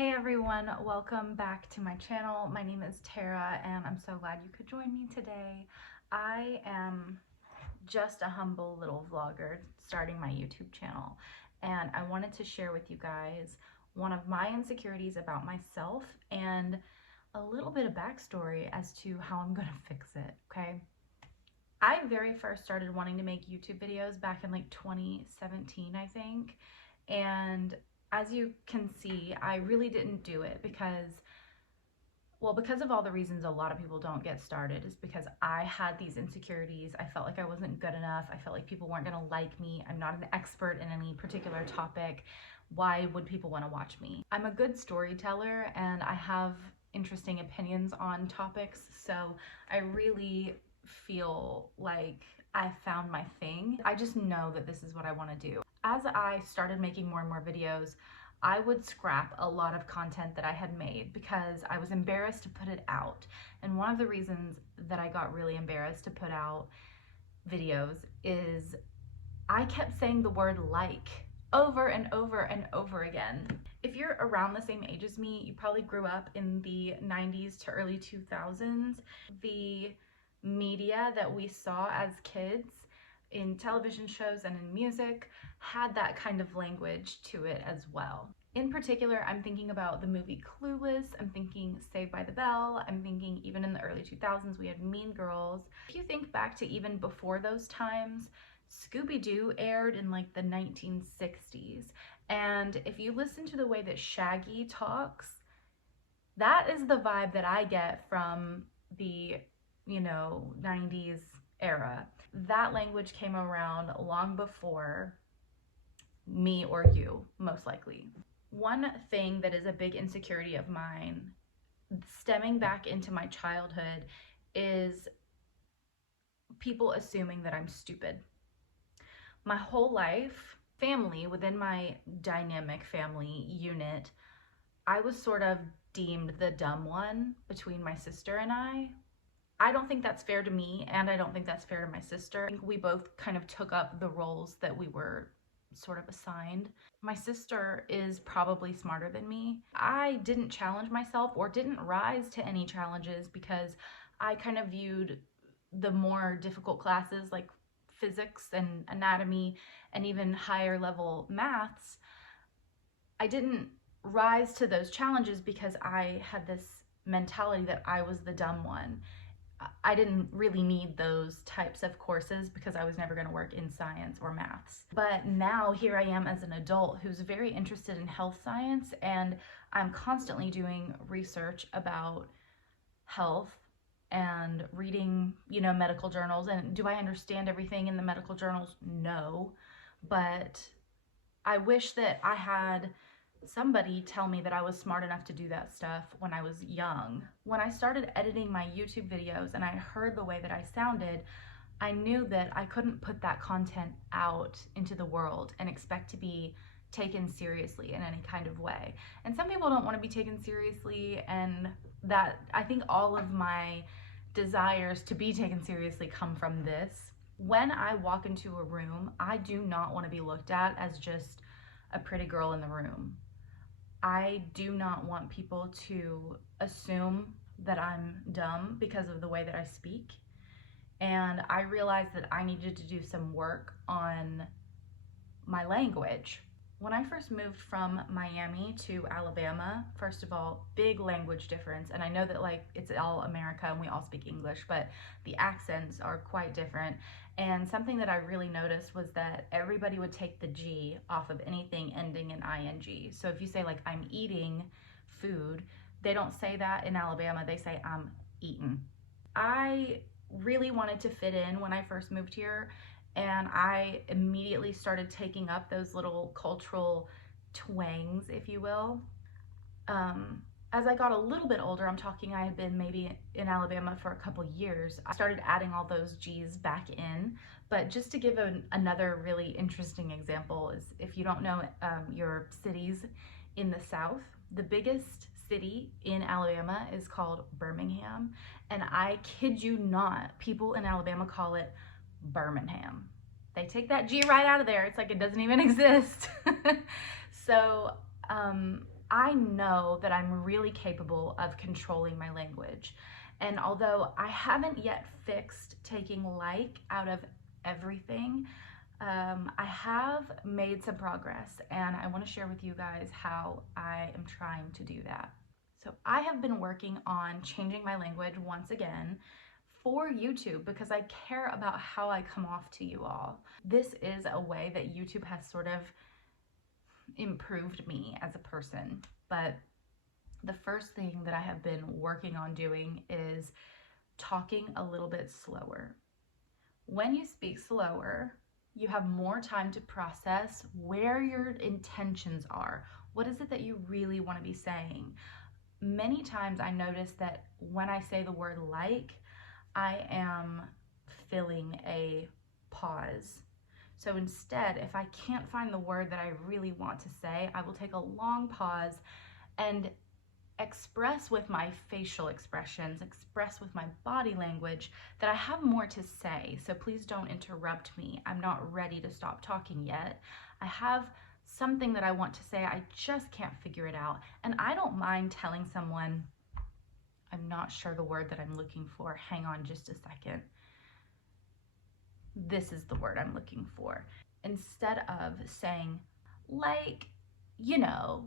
Hey everyone, welcome back to my channel. My name is Tara and I'm so glad you could join me today. I am just a humble little vlogger starting my YouTube channel, and I wanted to share with you guys one of my insecurities about myself and a little bit of backstory as to how I'm gonna fix it, okay? I very first started wanting to make YouTube videos back in like 2017, I think. And as you can see, I really didn't do it because of all the reasons a lot of people don't get started, is because I had these insecurities. I felt like I wasn't good enough. I felt like people weren't gonna like me. I'm not an expert in any particular topic. Why would people wanna watch me? I'm a good storyteller and I have interesting opinions on topics, so I really feel like I found my thing. I just know that this is what I wanna do. As I started making more and more videos, I would scrap a lot of content that I had made because I was embarrassed to put it out. And one of the reasons that I got really embarrassed to put out videos is I kept saying the word like over and over and over again. If you're around the same age as me, you probably grew up in the 90s to early 2000s. The media that we saw as kids in television shows and in music had that kind of language to it as well. In particular, I'm thinking about the movie Clueless, I'm thinking Saved by the Bell, I'm thinking even in the early 2000s we had Mean Girls. If you think back to even before those times, Scooby-Doo aired in like the 1960s. And if you listen to the way that Shaggy talks, that is the vibe that I get from the, 90s era. That language came around long before me or you, most likely. One thing that is a big insecurity of mine, stemming back into my childhood, is people assuming that I'm stupid. My whole life, within my dynamic family unit, I was sort of deemed the dumb one between my sister and I. I don't think that's fair to me, and I don't think that's fair to my sister. I think we both kind of took up the roles that we were sort of assigned. My sister is probably smarter than me. I didn't challenge myself or didn't rise to any challenges because I kind of viewed the more difficult classes like physics and anatomy and even higher level maths. I didn't rise to those challenges because I had this mentality that I was the dumb one. I didn't really need those types of courses because I was never going to work in science or maths. But now here I am as an adult who's very interested in health science, and I'm constantly doing research about health and reading, medical journals. And do I understand everything in the medical journals? No. But I wish that I had somebody tell me that I was smart enough to do that stuff when I was young. When I started editing my YouTube videos and I heard the way that I sounded, I knew that I couldn't put that content out into the world and expect to be taken seriously in any kind of way. And some people don't want to be taken seriously, and that, I think all of my desires to be taken seriously come from this. When I walk into a room, I do not want to be looked at as just a pretty girl in the room. I do not want people to assume that I'm dumb because of the way that I speak. And I realized that I needed to do some work on my language. When I first moved from Miami to Alabama, first of all, big language difference. And I know that it's all America and we all speak English, but the accents are quite different. And something that I really noticed was that everybody would take the G off of anything ending in ing. So if you say I'm eating food, they don't say that in Alabama, they say I'm eating. I really wanted to fit in when I first moved here, and I immediately started taking up those little cultural twangs, if you will. As I got a little bit older, I had been maybe in Alabama for a couple years, I started adding all those G's back in. But just to give another really interesting example is, if you don't know your cities in the South, the biggest city in Alabama is called Birmingham. And I kid you not, people in Alabama call it Birmingham. They take that G right out of there. It's like it doesn't even exist. So I know that I'm really capable of controlling my language. And although I haven't yet fixed taking like out of everything, I have made some progress, and I want to share with you guys how I am trying to do that. So I have been working on changing my language once again for YouTube because I care about how I come off to you all. This is a way that YouTube has sort of improved me as a person. But the first thing that I have been working on doing is talking a little bit slower. When you speak slower, you have more time to process where your intentions are. What is it that you really want to be saying? Many times I notice that when I say the word like, I am filling a pause. So instead, if I can't find the word that I really want to say, I will take a long pause and express with my facial expressions, express with my body language that I have more to say. So please don't interrupt me. I'm not ready to stop talking yet. I have something that I want to say. I just can't figure it out. And I don't mind telling someone, I'm not sure the word that I'm looking for. Hang on just a second. This is the word I'm looking for. Instead of saying, like, you know,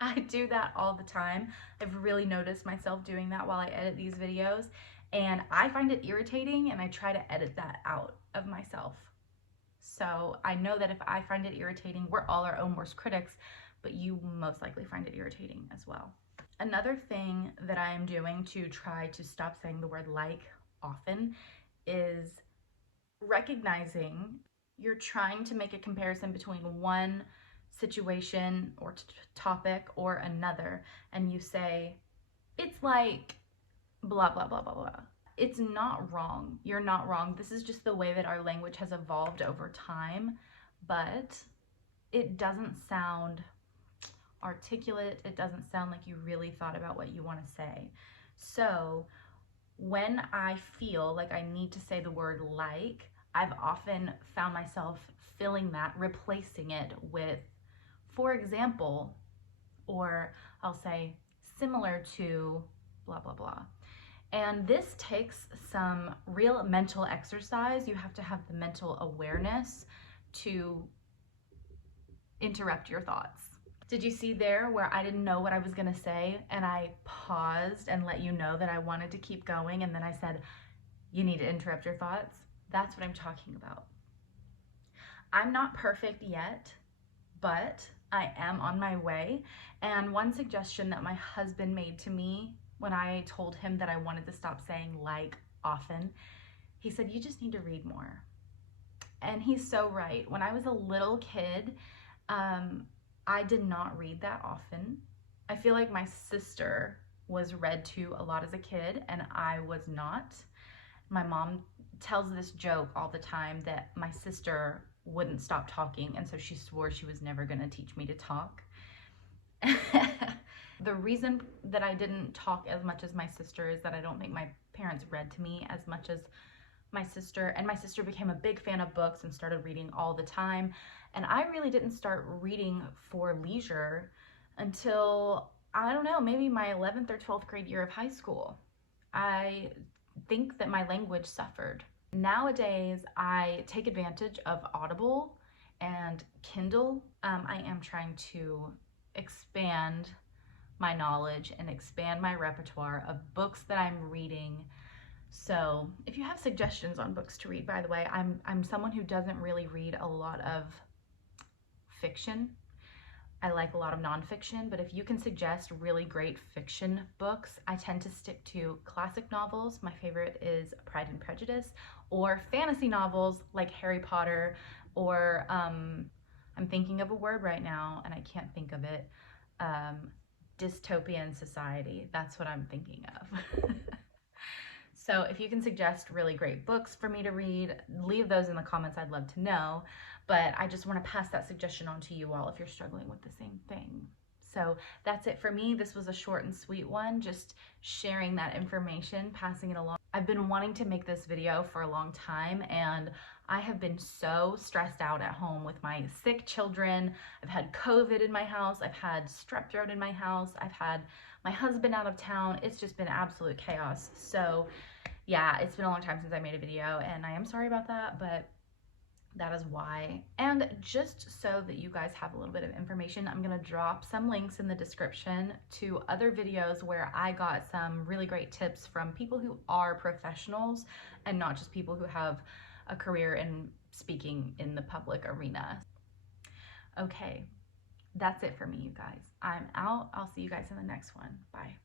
I do that all the time. I've really noticed myself doing that while I edit these videos, and I find it irritating, and I try to edit that out of myself. So I know that if I find it irritating, we're all our own worst critics, but you most likely find it irritating as well. Another thing that I am doing to try to stop saying the word like often is recognizing you're trying to make a comparison between one situation or topic or another, and you say, it's like blah, blah, blah, blah, blah. It's not wrong. You're not wrong. This is just the way that our language has evolved over time, but it doesn't sound articulate. It doesn't sound like you really thought about what you want to say. So when I feel like I need to say the word like, I've often found myself filling that, replacing it with, for example, or I'll say similar to blah, blah, blah. And this takes some real mental exercise. You have to have the mental awareness to interrupt your thoughts. Did you see there where I didn't know what I was gonna say and I paused and let you know that I wanted to keep going, and then I said, you need to interrupt your thoughts? That's what I'm talking about. I'm not perfect yet, but I am on my way. And one suggestion that my husband made to me when I told him that I wanted to stop saying like often, he said, you just need to read more. And he's so right. When I was a little kid, I did not read that often. I feel like my sister was read to a lot as a kid and I was not. My mom tells this joke all the time that my sister wouldn't stop talking, and so she swore she was never going to teach me to talk. The reason that I didn't talk as much as my sister is that I don't think my parents read to me as much as my sister, and my sister became a big fan of books and started reading all the time, and I really didn't start reading for leisure until, I don't know, maybe my 11th or 12th grade year of high school. I think that my language suffered. Nowadays, I take advantage of Audible and Kindle. I am trying to expand my knowledge and expand my repertoire of books that I'm reading. So if you have suggestions on books to read, by the way, I'm someone who doesn't really read a lot of fiction. I like a lot of nonfiction, but if you can suggest really great fiction books, I tend to stick to classic novels. My favorite is Pride and Prejudice, or fantasy novels like Harry Potter, or I'm thinking of a word right now and I can't think of it. Dystopian society. That's what I'm thinking of. So if you can suggest really great books for me to read, leave those in the comments. I'd love to know. But I just want to pass that suggestion on to you all if you're struggling with the same thing. So that's it for me. This was a short and sweet one, just sharing that information, passing it along. I've been wanting to make this video for a long time, and I have been so stressed out at home with my sick children. I've had COVID in my house. I've had strep throat in my house. I've had my husband out of town. It's just been absolute chaos. So yeah, it's been a long time since I made a video, and I am sorry about that, but that is why. And just so that you guys have a little bit of information, I'm gonna drop some links in the description to other videos where I got some really great tips from people who are professionals and not just people who have a career in speaking in the public arena. Okay, that's it for me, you guys. I'm out. I'll see you guys in the next one. Bye.